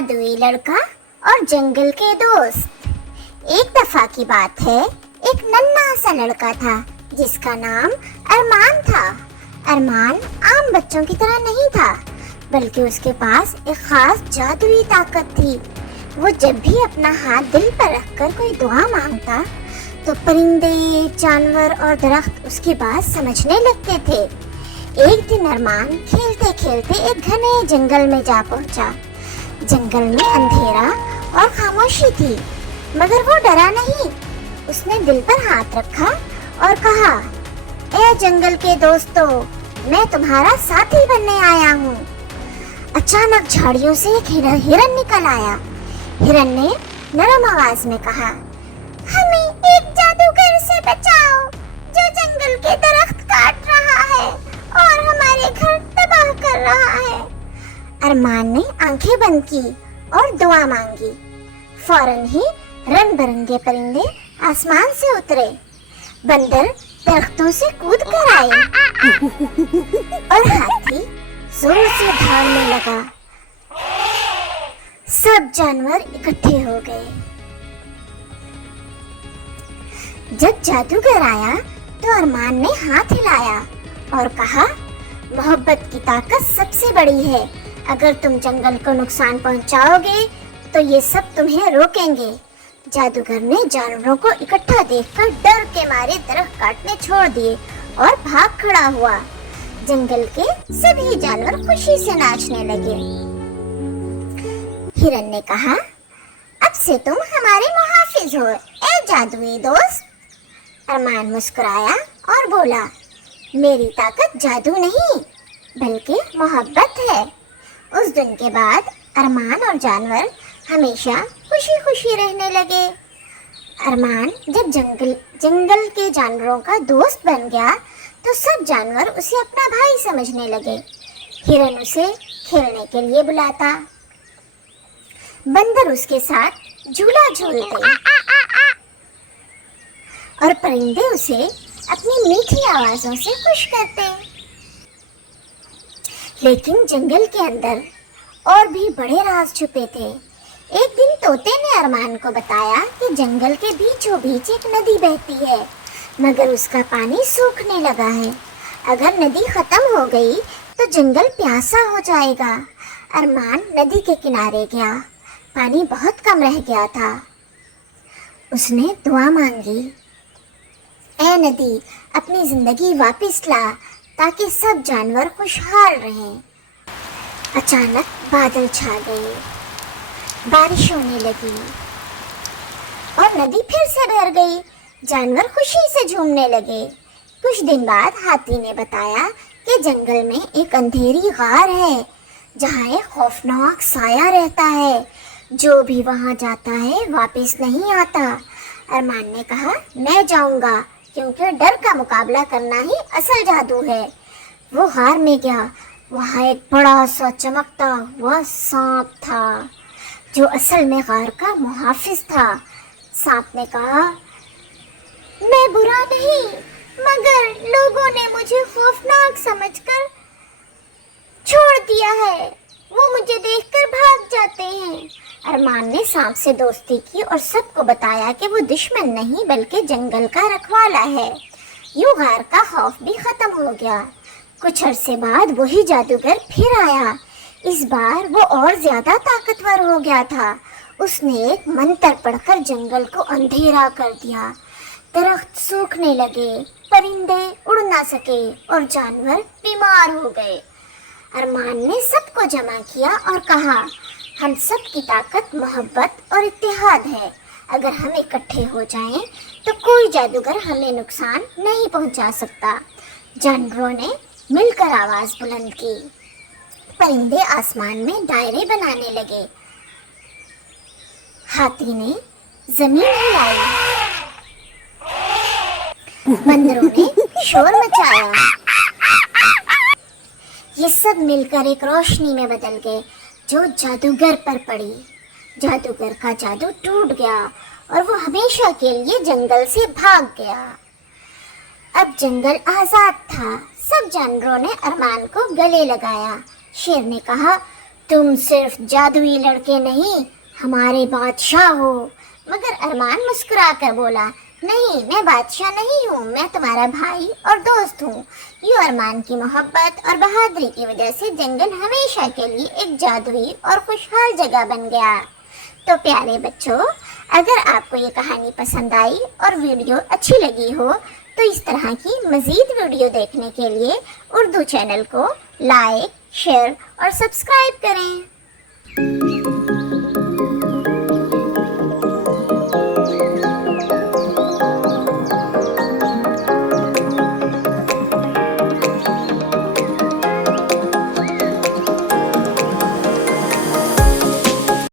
जादुई लड़का और जंगल के दोस्त। एक दफा की बात है, एक नन्हा सा लड़का था जिसका नाम अरमान था। अरमान आम बच्चों की तरह नहीं था, बल्कि उसके पास एक खास जादुई ताकत थी। वो जब भी अपना हाथ दिल पर रखकर कोई दुआ मांगता तो परिंदे, जानवर और दरख्त उसकी बात समझने लगते थे। एक दिन अरमान खेलते खेलते एक घने जंगल में जा पहुंचा। जंगल में अंधेरा और खामोशी थी, मगर वो डरा नहीं। उसने दिल पर हाथ रखा और कहा, ए जंगल के दोस्तों, मैं तुम्हारा साथी बनने आया हूँ। अचानक झाड़ियों से एक हिरन निकल आया। हिरन ने नरम आवाज में कहा, हमें एक जादूगर से बचाओ जो जंगल के दरख्त काट रहा है और हमारे घर तबाह कर रहा है। अरमान ने आंखें बंद की और दुआ मांगी। फौरन ही रंग बिरंगे परिंदे आसमान से उतरे। बंदर दरख्तों से कूद कर आए और हाथी जोर से दौड़ने लगा। सब जानवर इकट्ठे हो गए। जब जादूगर आया तो अरमान ने हाथ हिलाया और कहा, मोहब्बत की ताकत सबसे बड़ी है। अगर तुम जंगल को नुकसान पहुंचाओगे तो ये सब तुम्हें रोकेंगे। जादूगर ने जानवरों को इकट्ठा देखकर डर के मारे दरख्त काटने छोड़ दिए और भाग खड़ा हुआ। जंगल के सभी जानवर खुशी से नाचने लगे। हिरन ने कहा, अब से तुम हमारे मुहाफिज हो, ए जादुई दोस्त। अरमान मुस्कुराया और बोला, मेरी ताकत जादू नहीं बल्कि मोहब्बत है। उस दिन के बाद अरमान और जानवर हमेशा खुशी खुशी रहने लगे। अरमान जब जंगल के जानवरों का दोस्त बन गया तो सब जानवर उसे अपना भाई समझने लगे। हिरन उसे खेलने के लिए बुलाता, बंदर उसके साथ झूला झूलते और परिंदे उसे अपनी मीठी आवाजों से खुश करते। लेकिन जंगल के अंदर और भी बड़े राज छुपे थे। एक दिन तोते ने अरमान को बताया कि जंगल के बीचों बीच एक नदी बहती है, मगर उसका पानी सूखने लगा है। अगर नदी खत्म हो गई तो जंगल प्यासा हो जाएगा। अरमान नदी के किनारे गया। पानी बहुत कम रह गया था। उसने दुआ मांगी, ऐ नदी, अपनी जिंदगी वापस ला ताकि सब जानवर खुशहाल रहें। अचानक बादल छा गए, बारिश होने लगी और नदी फिर से भर गई। जानवर खुशी से झूमने लगे। कुछ दिन बाद हाथी ने बताया कि जंगल में एक अंधेरी गार है जहाँ एक खौफनाक साया रहता है। जो भी वहाँ जाता है वापस नहीं आता। अरमान ने कहा, मैं जाऊंगा, क्योंकि डर का मुकाबला करना ही असल जादू है। वो गार में गया। वहाँ एक बड़ा सा चमकता हुआ सांप था जो असल में गार का मुहाफिज था। सांप ने कहा, मैं बुरा नहीं, मगर लोगों ने मुझे खौफनाक समझकर छोड़ दिया है। वो मुझे देखकर भाग जाते हैं। अरमान ने सांप से दोस्ती की और सबको बताया कि वो दुश्मन नहीं बल्कि जंगल का रखवाला है। यूं गार का खौफ भी खत्म हो गया। कुछ अरसे बाद वही जादूगर फिर आया। इस बार वो और ज्यादा ताकतवर हो गया था। उसने एक मंत्र पढ़कर जंगल को अंधेरा कर दिया। दरख्त सूखने लगे, परिंदे उड़ ना सके और जानवर बीमार हो गए। अरमान ने सबको जमा किया और कहा, हम सब की ताकत मोहब्बत और इत्तेहाद है। अगर हम इकट्ठे हो जाएं तो कोई जादूगर हमें नुकसान नहीं पहुंचा सकता। जानवरों ने मिलकर आवाज बुलंद की। परिंदे आसमान में दायरे बनाने लगे। हाथी ने जमीन हिलाई। बंदरों ने शोर मचाया। ये सब मिलकर एक रोशनी में बदल गए जो जादूगर पर पड़ी। जादूगर का जादू टूट गया और वो हमेशा के लिए जंगल से भाग गया। अब जंगल आजाद था। सब जानवरों ने अरमान को गले लगाया। शेर ने कहा, तुम सिर्फ जादुई लड़के नहीं, हमारे बादशाह हो। मगर अरमान मुस्कुरा कर बोला, नहीं, मैं बादशाह नहीं हूँ, मैं तुम्हारा भाई और दोस्त हूँ। यूं अरमान की मोहब्बत और बहादुरी की वजह से जंगल हमेशा के लिए एक जादुई और खुशहाल जगह बन गया। तो प्यारे बच्चों, अगर आपको ये कहानी पसंद आई और वीडियो अच्छी लगी हो तो इस तरह की मज़ीद वीडियो देखने के लिए उर्दू चैनल को लाइक, शेयर और सब्सक्राइब करें।